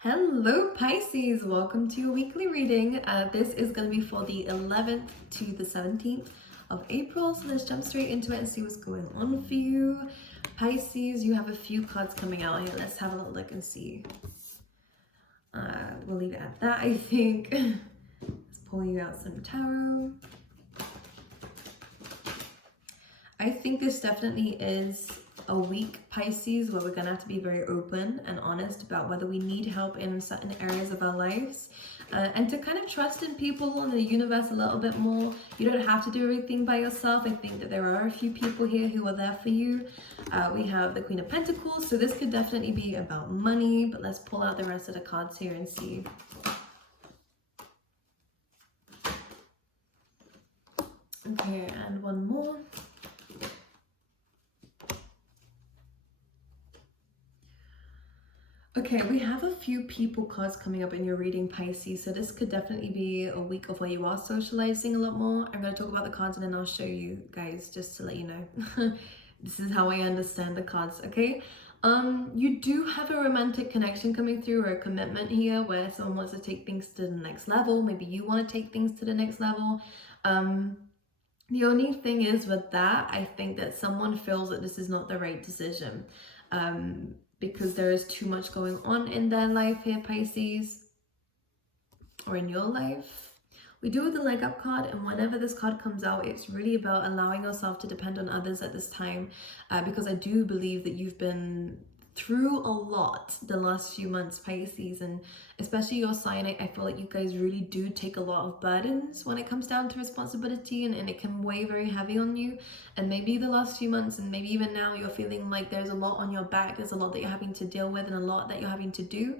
Hello Pisces, welcome to your weekly reading. This is going to be for the 11th to the 17th of April, so let's jump straight into it and see what's going on for you. Pisces, you have a few cards coming out here. Let's have a little look and see. We'll leave it at that, I think. Let's pull you out some tarot. I think this definitely is a week, Pisces, where we're going to have to be very open and honest about whether we need help in certain areas of our lives, and to kind of trust in people and the universe a little bit more. You don't have to do everything by yourself. I think that there are a few people here who are there for you. We have the Queen of Pentacles, so this could definitely be about money, but let's pull out the rest of the cards here and see. Okay, and one more. Okay, we have a few people cards coming up in your reading, Pisces, so this could definitely be a week of where you are socializing a lot more. I'm going to talk about the cards and then I'll show you guys just to let you know. This is how I understand the cards, okay? You do have a romantic connection coming through, or a commitment here where someone wants to take things to the next level. Maybe you want to take things to the next level. The only thing is with that, I think that someone feels that this is not the right decision. Because there is too much going on in their life here, Pisces, or in your life. We do have the leg up card, and whenever this card comes out, it's really about allowing yourself to depend on others at this time, because I do believe that you've been through a lot the last few months, Pisces, and especially your sign. I feel like you guys really do take a lot of burdens when it comes down to responsibility, and it can weigh very heavy on you. And maybe the last few months, and maybe even now, you're feeling like there's a lot on your back, there's a lot that you're having to deal with and a lot that you're having to do.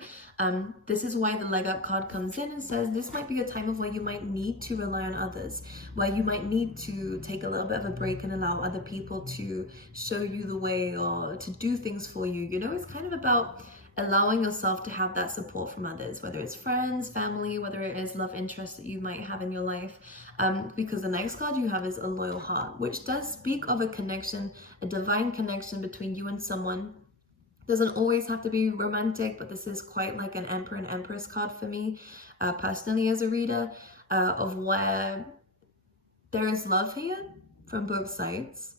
This is why the leg up card comes in and says this might be a time of where you might need to rely on others, where you might need to take a little bit of a break and allow other people to show you the way or to do things for you. You know, it's kind of about allowing yourself to have that support from others, whether it's friends, family, whether it is love interest that you might have in your life. Because the next card you have is a loyal heart, which does speak of a connection, a divine connection between you and someone. Doesn't always have to be romantic, but this is quite like an Emperor and Empress card for me, personally as a reader, of where there is love here from both sides,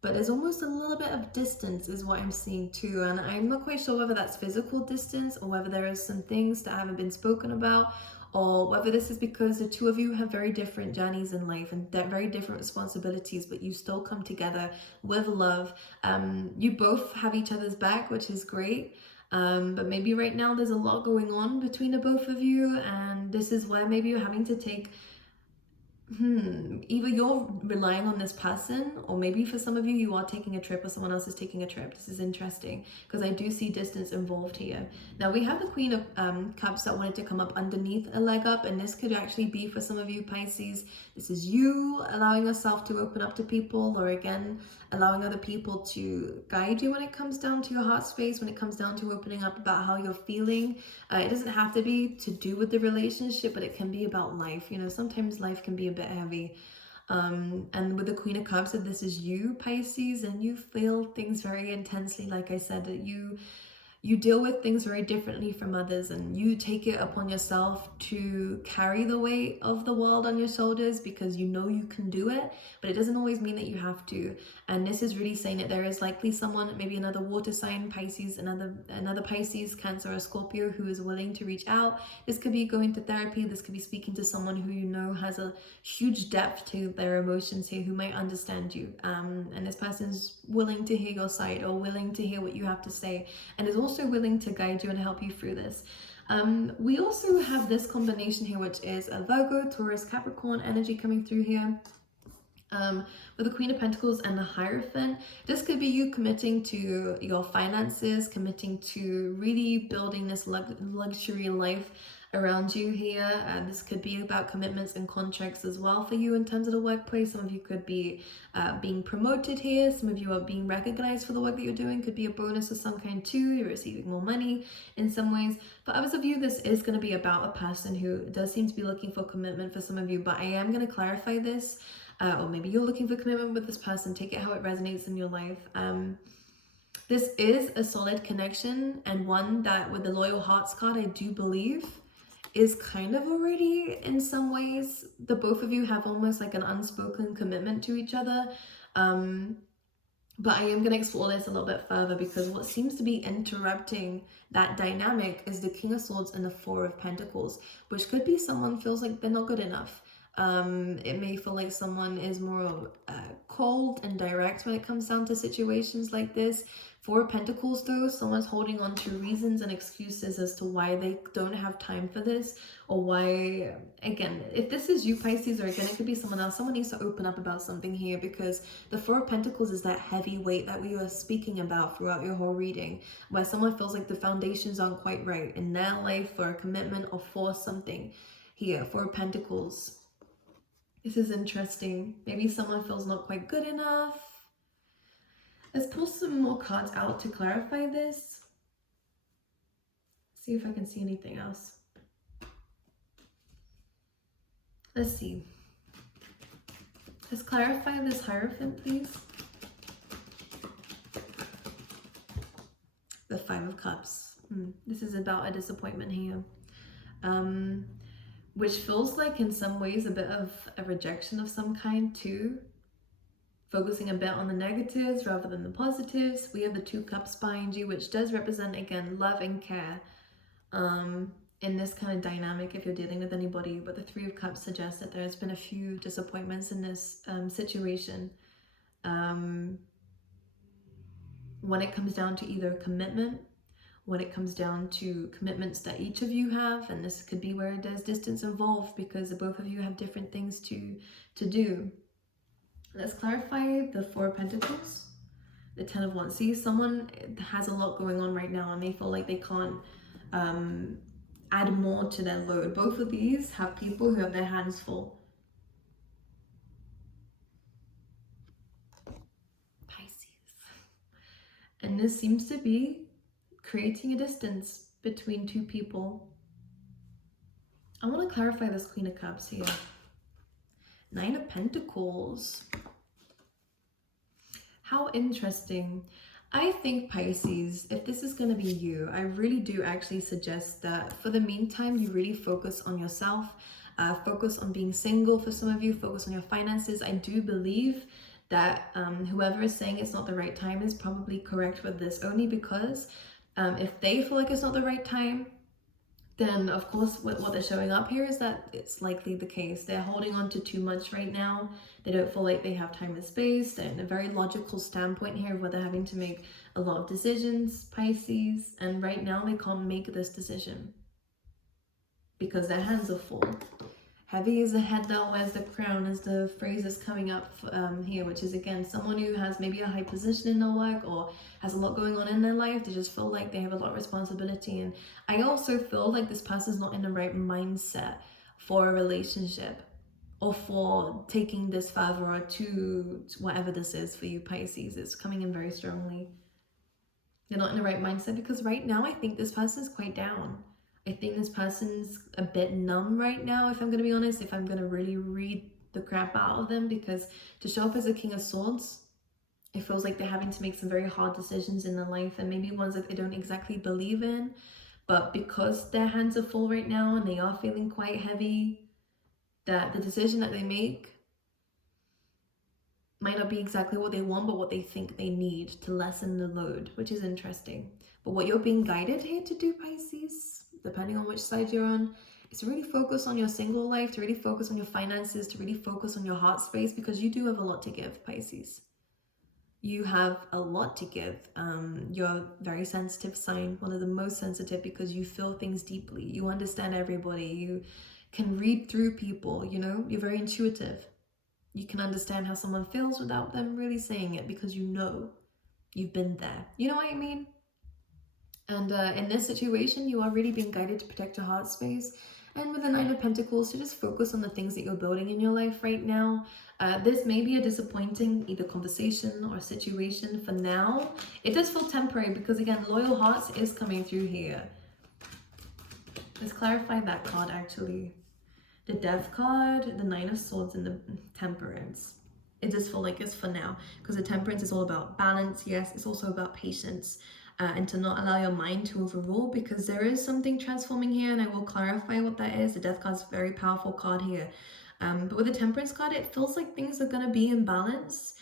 but there's almost a little bit of distance is what I'm seeing too. And I'm not quite sure whether that's physical distance or whether there is some things that haven't been spoken about, or whether this is because the two of you have very different journeys in life and very different responsibilities, but you still come together with love. You both have each other's back, which is great. But maybe right now there's a lot going on between the both of you, and this is where maybe you're having to take either you're relying on this person, or maybe for some of you, you are taking a trip or someone else is taking a trip. This is interesting because I do see distance involved here. Now we have the Queen of Cups that wanted to come up underneath a leg up, and this could actually be for some of you, Pisces. This is you allowing yourself to open up to people, or again, allowing other people to guide you when it comes down to your heart space, when it comes down to opening up about how you're feeling. It doesn't have to be to do with the relationship, but it can be about life. You know, sometimes life can be a bit heavy. And with the Queen of Cups, that this is you, Pisces, and you feel things very intensely. Like I said, that you deal with things very differently from others, and you take it upon yourself to carry the weight of the world on your shoulders because you know you can do it, but it doesn't always mean that you have to. And this is really saying that there is likely someone, maybe another water sign, Pisces, another Pisces, Cancer, or Scorpio, who is willing to reach out. This could be going to therapy. This could be speaking to someone who you know has a huge depth to their emotions here, who might understand you. And this person's willing to hear your side, or willing to hear what you have to say, and is also willing to guide you and help you through this. We also have this combination here, which is a Virgo, Taurus, Capricorn energy coming through here. With the Queen of Pentacles and the Hierophant. This could be you committing to your finances, committing to really building this luxury life around you here. This could be about commitments and contracts as well for you in terms of the workplace. Some of you could be being promoted here. Some of you are being recognized for the work that you're doing. Could be a bonus of some kind too. You're receiving more money in some ways. For others of you, this is going to be about a person who does seem to be looking for commitment for some of you, but I am going to clarify this. Or maybe you're looking for commitment with this person. Take it how it resonates in your life. This is a solid connection, and one that with the Loyal Hearts card, I do believe is kind of already, in some ways, the both of you have almost like an unspoken commitment to each other. But I am going to explore this a little bit further, because what seems to be interrupting that dynamic is the King of Swords and the Four of Pentacles, which could be someone feels like they're not good enough. It may feel like someone is more cold and direct when it comes down to situations like this. Four of Pentacles though, someone's holding on to reasons and excuses as to why they don't have time for this, or why, again, if this is you Pisces, or again it could be someone else, someone needs to open up about something here, because the Four of Pentacles is that heavy weight that we were speaking about throughout your whole reading, where someone feels like the foundations aren't quite right in their life for a commitment or for something. Here, Four of Pentacles. This is interesting. Maybe someone feels not quite good enough. Let's pull some more cards out to clarify this. See if I can see anything else. Let's see. Let's clarify this Hierophant, please. The Five of Cups. This is about a disappointment here. Which feels like in some ways a bit of a rejection of some kind too. Focusing a bit on the negatives rather than the positives. We have the Two Cups behind you, which does represent, again, love and care in this kind of dynamic if you're dealing with anybody. But the Three of Cups suggests that there's been a few disappointments in this situation. When it comes down to either commitment, when it comes down to commitments that each of you have, and this could be where there's distance involved because both of you have different things to do. Let's clarify the Four of Pentacles, the Ten of Wands. See, someone has a lot going on right now and they feel like they can't add more to their load. Both of these have people who have their hands full. Pisces. And this seems to be creating a distance between two people. I want to clarify this Queen of Cups here. Nine of Pentacles. How interesting. I think, Pisces, if this is going to be you, I really do actually suggest that for the meantime, you really focus on yourself. Focus on being single for some of you. Focus on your finances. I do believe that whoever is saying it's not the right time is probably correct with this, only because if they feel like it's not the right time, then of course what they're showing up here is that it's likely the case. They're holding on to too much right now. They don't feel like they have time and space. They're in a very logical standpoint here where they're having to make a lot of decisions, Pisces, and right now they can't make this decision because their hands are full. Heavy is the head that wears the crown, as the phrase is coming up here, which is, again, someone who has maybe a high position in their work or has a lot going on in their life. They just feel like they have a lot of responsibility. And I also feel like this person's not in the right mindset for a relationship or for taking this further or to whatever this is for you, Pisces. It's coming in very strongly. They're not in the right mindset because right now I think this person's quite down. I think this person's a bit numb right now, if I'm going to be honest, if I'm going to really read the crap out of them, because to show up as a King of Swords, it feels like they're having to make some very hard decisions in their life, and maybe ones that they don't exactly believe in, but because their hands are full right now and they are feeling quite heavy, that the decision that they make might not be exactly what they want, but what they think they need to lessen the load, which is interesting. But what you're being guided here to do, Pisces, depending on which side you're on, is to really focus on your single life, to really focus on your finances, to really focus on your heart space, because you do have a lot to give, Pisces. You have a lot to give. You're a very sensitive sign, one of the most sensitive, because you feel things deeply. You understand everybody. You can read through people, you know? You're very intuitive. You can understand how someone feels without them really saying it, because you know. You've been there. You know what I mean? And in this situation, you are really being guided to protect your heart space. And with the Nine of Pentacles, to just focus on the things that you're building in your life right now. This may be a disappointing either conversation or situation for now. It does feel temporary because, again, Loyal Hearts is coming through here. Let's clarify that card, actually. The Death card, the Nine of Swords, and the Temperance. It does feel like it's for now, because the Temperance is all about balance. Yes, it's also about patience, and to not allow your mind to overrule, because there is something transforming here, and I will clarify what that is. The Death card is a very powerful card here. But with the Temperance card, it feels like things are going to be in balance.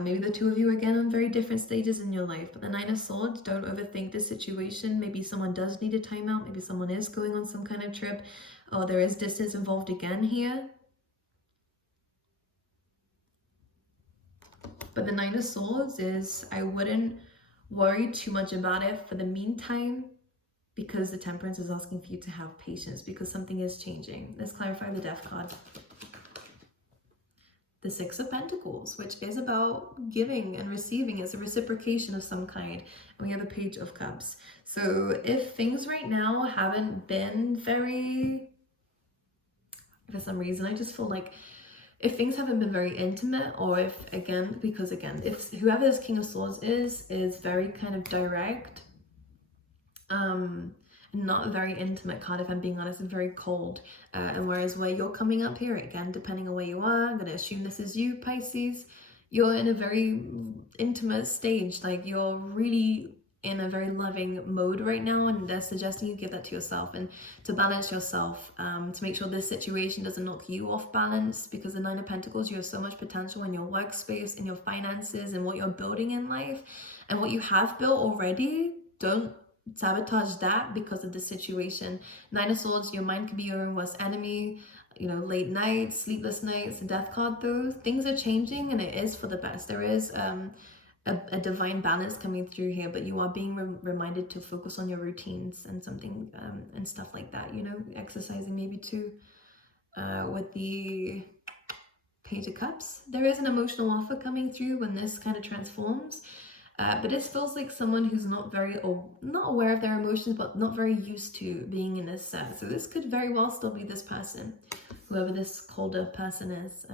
Maybe the two of you are again on very different stages in your life. But the Nine of Swords, don't overthink this situation. Maybe someone does need a timeout. Maybe someone is going on some kind of trip, or there is distance involved again here. But the Nine of Swords is, I wouldn't worry too much about it for the meantime, because the Temperance is asking for you to have patience, because something is changing. Let's clarify the Death card. The Six of Pentacles, which is about giving and receiving. It's a reciprocation of some kind. And we have the Page of Cups. So if things right now haven't been very, for some reason, I just feel like if things haven't been very intimate, or if, again, because again, if whoever this King of Swords is very kind of direct, not a very intimate card, if I'm being honest, and very cold. And whereas where you're coming up here, again, depending on where you are, I'm going to assume this is you, Pisces, you're in a very intimate stage. Like, you're really in a very loving mode right now, and they're suggesting you give that to yourself and to balance yourself, to make sure this situation doesn't knock you off balance, because the Nine of Pentacles, you have so much potential in your workspace, in your finances, and what you're building in life, and what you have built already. Don't sabotage that because of the situation. Nine of Swords, your mind could be your own worst enemy. You know, late nights, sleepless nights. The Death card, though, things are changing, and it is for the best. There is a divine balance coming through here, but you are being reminded to focus on your routines and something and stuff like that, you know, exercising maybe too. With the Page of Cups, there is an emotional offer coming through when this kind of transforms. But this feels like someone who's not aware of their emotions, but not very used to being in this set. So this could very well still be this person, whoever this colder person is.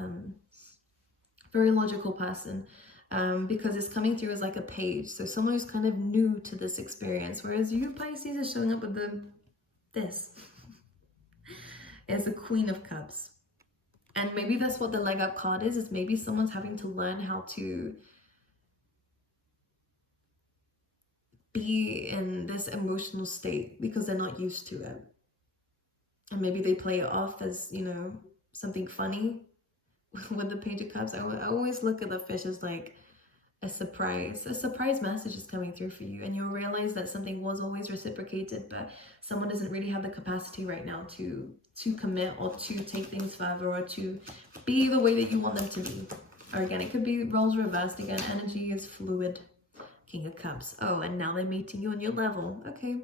Very logical person, because it's coming through as like a page. So someone who's kind of new to this experience, whereas you, Pisces, is showing up with this. It's a Queen of Cups. And maybe that's what the leg up card is maybe someone's having to learn how to be in this emotional state because they're not used to it. And maybe they play it off as, you know, something funny with the Page of Cups. I always look at the fish as like a surprise message is coming through for you, and you'll realize that something was always reciprocated, but someone doesn't really have the capacity right now to commit, or to take things further, or to be the way that you want them to be. Or again, it could be roles reversed. Again, energy is fluid. King of Cups. Oh, and now they're meeting you on your level. Okay.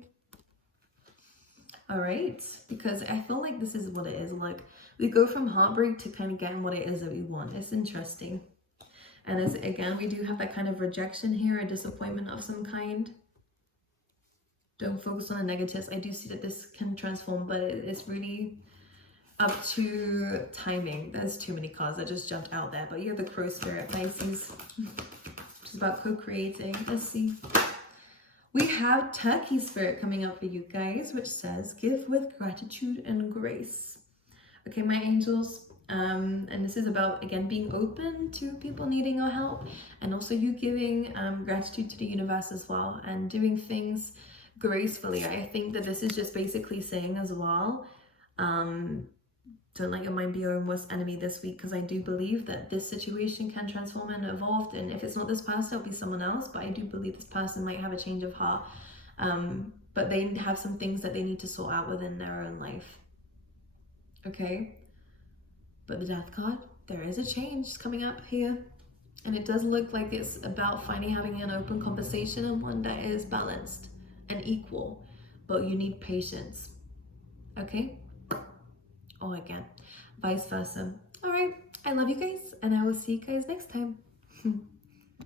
All right. Because I feel like this is what it is. Like, we go from heartbreak to kind of getting what it is that we want. It's interesting. And as again, we do have that kind of rejection here, a disappointment of some kind. Don't focus on the negatives. I do see that this can transform, but it's really up to timing. There's too many cards that just jumped out there. But you have the Crow Spirit, Pisces. Which is about co-creating. Let's see. We have Turkey Spirit coming up for you guys, which says, give with gratitude and grace. Okay, my angels. And this is about, again, being open to people needing your help, and also you giving gratitude to the universe as well, and doing things gracefully. I think that this is just basically saying as well, don't let your mind be your own worst enemy this week, because I do believe that this situation can transform and evolve. And if it's not this person, it'll be someone else. But I do believe this person might have a change of heart. But they have some things that they need to sort out within their own life. Okay? But the Death card, there is a change coming up here. And it does look like it's about finally having an open conversation, and one that is balanced and equal. But you need patience. Okay? Or again, vice versa. All right, I love you guys, and I will see you guys next time.